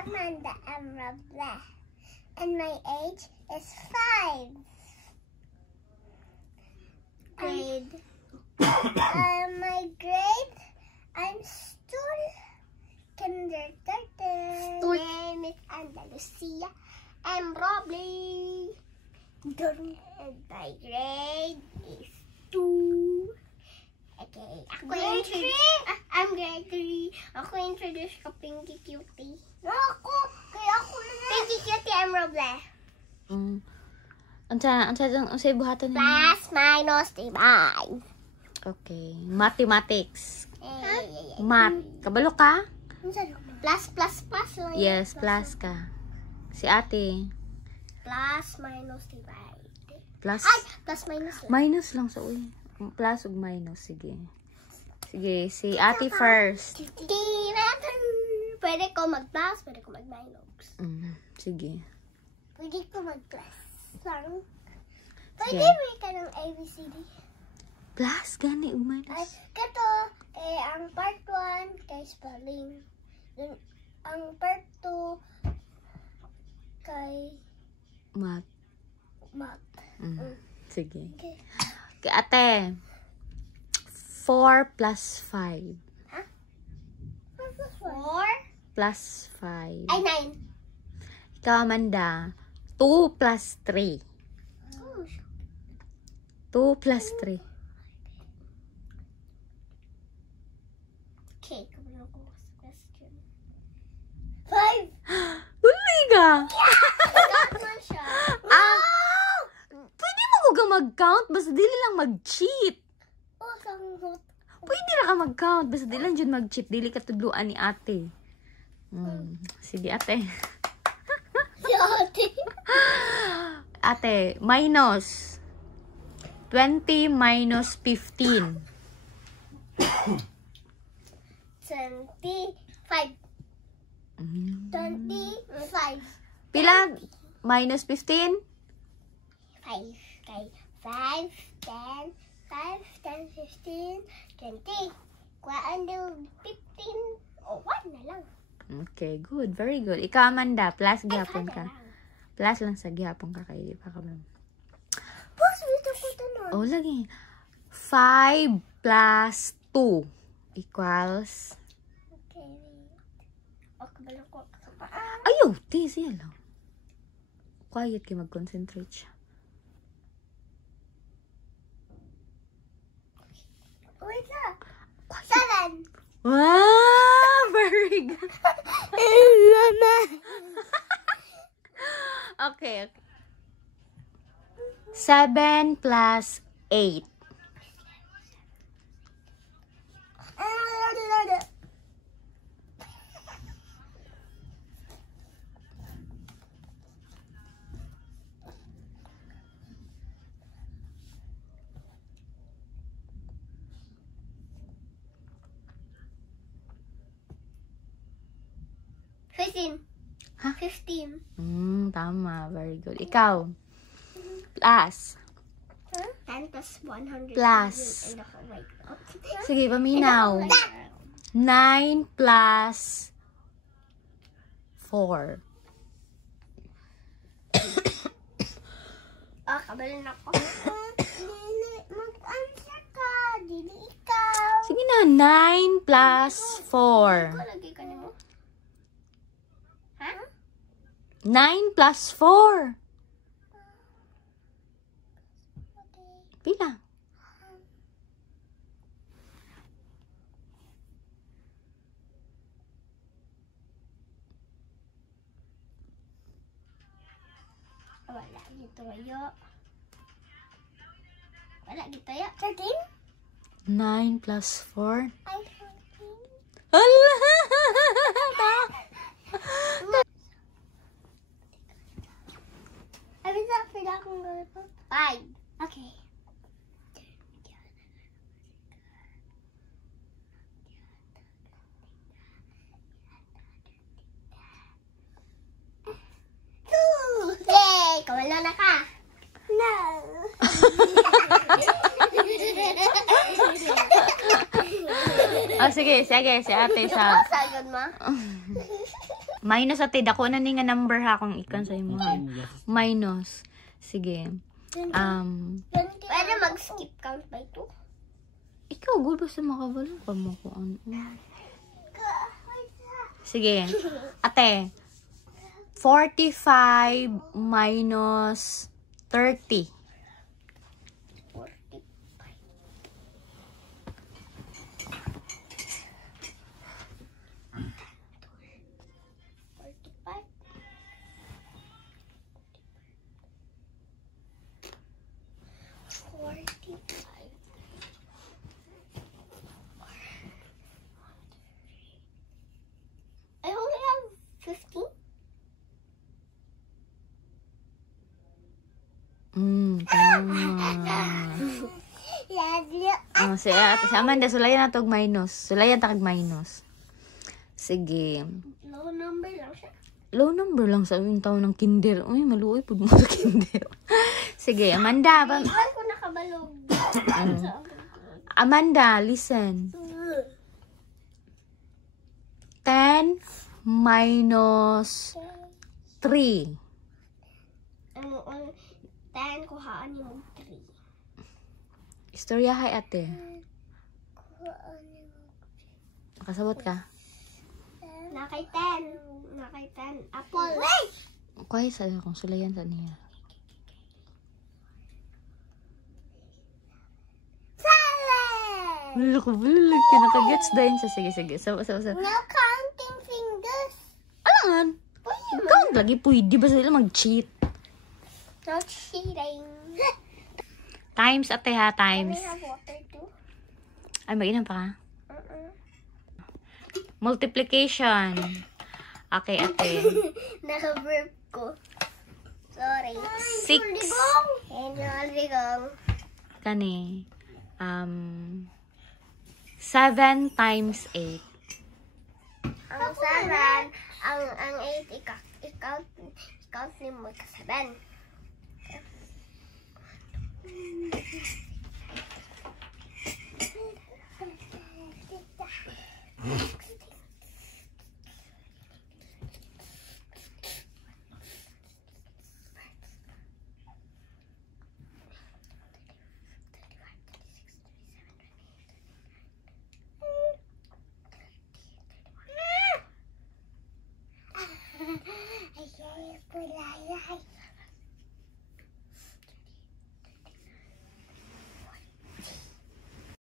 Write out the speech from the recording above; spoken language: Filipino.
Amanda Amrabla, and my age is 5. Grade. My grade, I'm still kindergarten. My name is Andalucia Amrabla. And my grade is 2. Okay, I'm grade 3. Ako introduce ko Pinky Cutie. Kaya ako na. Pinky Cutie Amrabla. Unsay buhaton niya? Plus, minus, divide. Okay. Mathematics. Math. Kabalo ka? Plus, plus, plus lang. Yes, plus ka. Si ate. Plus, minus, divide. Plus? Ay, plus, minus lang. Minus lang sa uy. Plus ug minus. Sige. Sige, si ate first. Pwede ko mag-plus, pwede ko mag-minus. Sige. Pwede ko mag-plus lang. Sige. Pwede may ka ng ABCD. Plus, gani ug Ay, minus. kato, ang part 1 kay spelling. Then, ang part 2 kay Math. math. Sige. Okay. Okay, ate. 4 plus 5. 4? Plus 5. Ay, 9. Ikaw, Amanda. 2 plus 3. 2 plus 3. Okay, kumano ko sa question. 5! Uli ka! Got man siya. Pwede mo ko mag-count, basta dili lang mag-cheat. Oh, sanghot. Pwede na ka mag-count, basta dili lang dyan mag-cheat. Dili ka tudluan ni ate. Sige, ate. Si ate. Ate, minus. 20 minus 15. 25. 25. Pila? Minus 15? 5. Okay. 5, 10, 5, 10, 15, 20. Kuhaan daw 15. O, 1 na lang. Okay, good. Very good. Ikaw, Amanda, plus Ay, gihapon kada ka. lang. Plus lang sa gihapon ka kayo. Di pa ka ba? Boss, dito ko tanong. Oh, lagi. 5 plus 2 equals... Okay. O, kabalo ko sa paa. Ayaw, di siya lang. Quiet kayo, mag-concentrate siya. Wait na. Quiet. 7. Wow! Very good. Okay, okay. 7 plus 8. Huh? 15. Tama. Very good. Ikaw. Plus. 10 plus 100. Plus. Sige, paminaw. 9 plus 4. Kabalo na ko. Mag-answer ka. Dili ikaw. Sige na. 9 plus 4. Lagi ka mo. Ha? 9 plus 4. Pila? Wala gito yo. Wala gito yo. 13? 9 plus 4. Ay, 14. Hala! Ay, bisa pila akong gawin po. 5. Okay. Yay! Kawala na ka. No. Oh, sige, sige, si ate sa... Sagad mo? Minus ate, dako na ni nga number ha kung ikan sa imo. Minus. Sige. Pwede mag-skip count by 2. Ikaw, good sa makabalo ka mo ko ano. Sige. Ate, 45 minus 30. 45. I only have 15. Tama. Si Amanda, sulayan na tog minus. Sulayan takag minus. Sige. Low number lang siya. Low number lang sa yung taon ng kinder. Uy, maluoy po mo sa kinder. Sige, Amanda. Iwan ko nakabalog. Amanda, listen. 10 minus 3. 10 kuhaan mo 3. Istorya hay ate. Nakasabot ka? Nakay 10. Nakay 10. Apple. Wait! Kuhay sa kung sulayan sa niya. 7! Bulak. Kinakagets dahil sa sige. Sawa. No counting fingers. Alangan. Count lagi pwede ba sila mag-cheat? Not cheating. Times ate ha, times. Can I have water too? Ay, mag-inom pa ka? Multiplication. Okay, ate. Naka-verb ko. Sorry. 6. Angel Ligong. Kani. 7 times 8. Ang 7, ang 8, i-count ni mo ka 7.